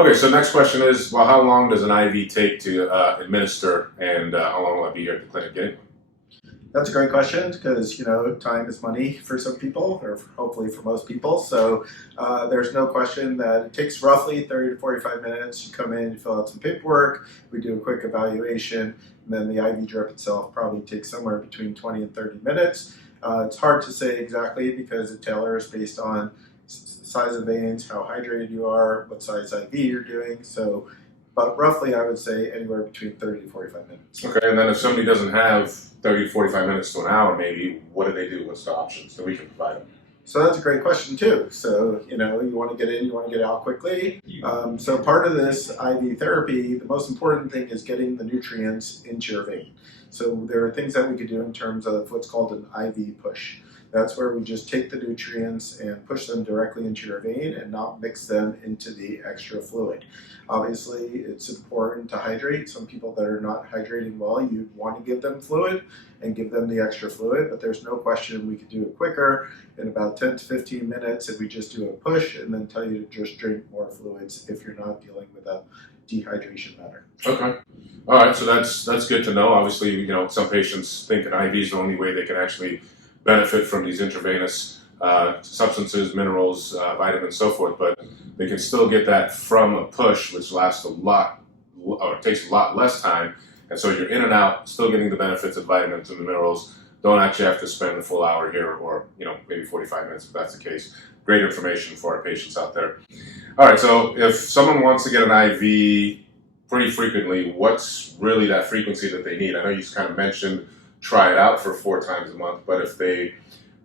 Okay, so next question is, well, how long does an IV take to administer, and how long will I be here at the clinic getting one? That's a great question because time is money for some people, or hopefully for most people. So there's no question that it takes roughly 30 to 45 minutes. You come in, you fill out some paperwork, we do a quick evaluation, and then the IV drip itself probably takes somewhere between 20 and 30 minutes. It's hard to say exactly because it tailors based on size of veins, how hydrated you are, what size IV you're doing. So, but roughly, I would say anywhere between 30 to 45 minutes. Okay, and then if somebody doesn't have 30 to 45 minutes to an hour, maybe, what do they do? What's the options that we can provide them? So that's a great question too. So, you want to get in, you want to get out quickly. So part of this IV therapy, the most important thing is getting the nutrients into your vein. So there are things that we could do in terms of what's called an IV push. That's where we just take the nutrients and push them directly into your vein and not mix them into the extra fluid. Obviously, it's important to hydrate. Some people that are not hydrating well, you'd want to give them fluid and give them the extra fluid, but there's no question we could do it quicker in about 10 to 15 minutes if we just do a push and then tell you to just drink more fluids if you're not dealing with a dehydration matter. Okay. All right, so that's good to know. Obviously, some patients think an IV is the only way they can actually benefit from these intravenous substances, minerals, vitamins, so forth, but they can still get that from a push, which lasts a lot, or takes a lot less time, and so you're in and out, still getting the benefits of vitamins and the minerals. Don't actually have to spend a full hour here, or maybe 45 minutes if that's the case. Great information for our patients out there. All right, so if someone wants to get an IV pretty frequently, what's really that frequency that they need? I know you kind of mentioned try it out for 4 times a month, but if they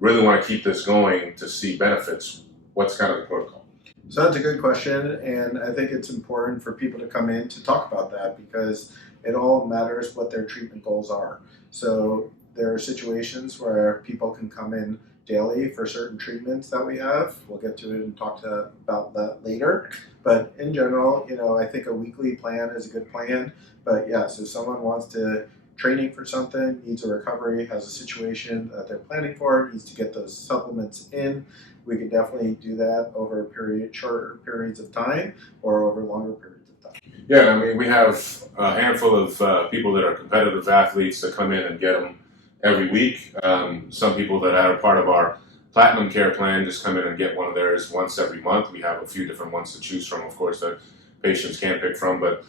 really want to keep this going to see benefits, what's kind of the protocol? So that's a good question, and I think it's important for people to come in to talk about that because it all matters what their treatment goals are. So there are situations where people can come in daily for certain treatments that we have. We'll get to it and talk about that later. But in general, I think a weekly plan is a good plan. But yes, if someone wants to training for something, needs a recovery, has a situation that they're planning for, needs to get those supplements in, we could definitely do that over shorter periods of time or over longer periods of time. Yeah, I mean, we have a handful of people that are competitive athletes that come in and get them every week. Some people that are part of our Platinum Care plan just come in and get one of theirs once every month. We have a few different ones to choose from, of course, that patients can pick from, but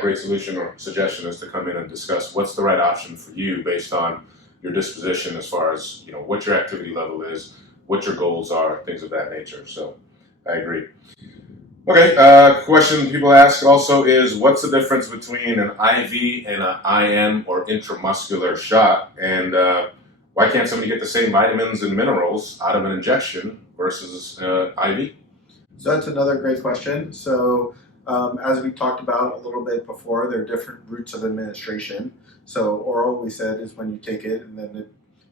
great solution or suggestion is to come in and discuss what's the right option for you based on your disposition as far as, what your activity level is, what your goals are, things of that nature. So I agree. Okay, question people ask also is, what's the difference between an IV and an IM or intramuscular shot? And why can't somebody get the same vitamins and minerals out of an injection versus IV? So that's another great question. So as we talked about a little bit before, there are different routes of administration. So oral, we said, is when you take it and then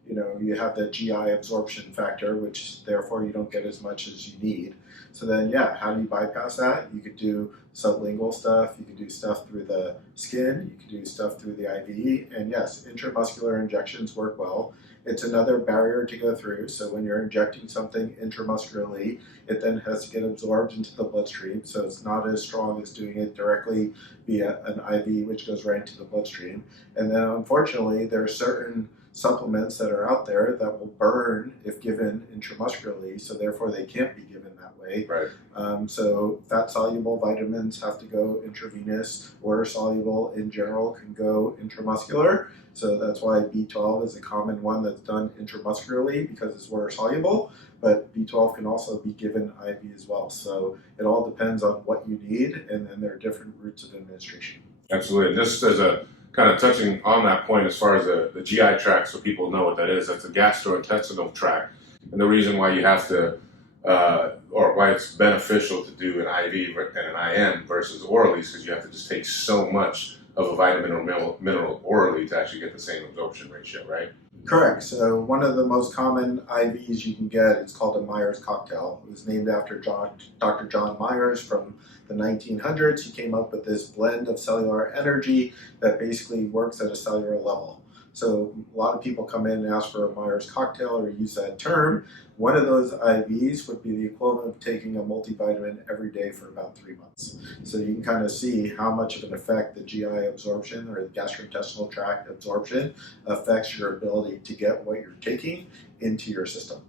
you have the GI absorption factor, which therefore you don't get as much as you need. So then, how do you bypass that? You could do sublingual stuff, you could do stuff through the skin, you could do stuff through the IV, and yes, intramuscular injections work well. It's another barrier to go through, so when you're injecting something intramuscularly, it then has to get absorbed into the bloodstream, so it's not as strong as doing it directly via an IV, which goes right into the bloodstream. And then unfortunately, there are certain supplements that are out there that will burn if given intramuscularly, so therefore they can't be given that way. Right. So fat-soluble vitamins have to go intravenous. Water-soluble in general can go intramuscular. So that's why B12 is a common one that's done intramuscularly because it's water-soluble, but B12 can also be given IV as well. So it all depends on what you need, and then there are different routes of administration. Absolutely. Just as a kind of touching on that point as far as the GI tract, so people know what that is, that's the gastrointestinal tract. And the reason why you have to, or why it's beneficial to do an IV and an IM versus orally is because you have to just take so much of a vitamin or mineral orally to actually get the same absorption ratio, right? Correct. So one of the most common IVs you can get is called a Myers cocktail. It was named after Dr. John Myers from the 1900s. He came up with this blend of cellular energy that basically works at a cellular level. So a lot of people come in and ask for a Myers cocktail or use that term. One of those IVs would be the equivalent of taking a multivitamin every day for about 3 months. So you can kind of see how much of an effect the GI absorption or the gastrointestinal tract absorption affects your ability to get what you're taking into your system.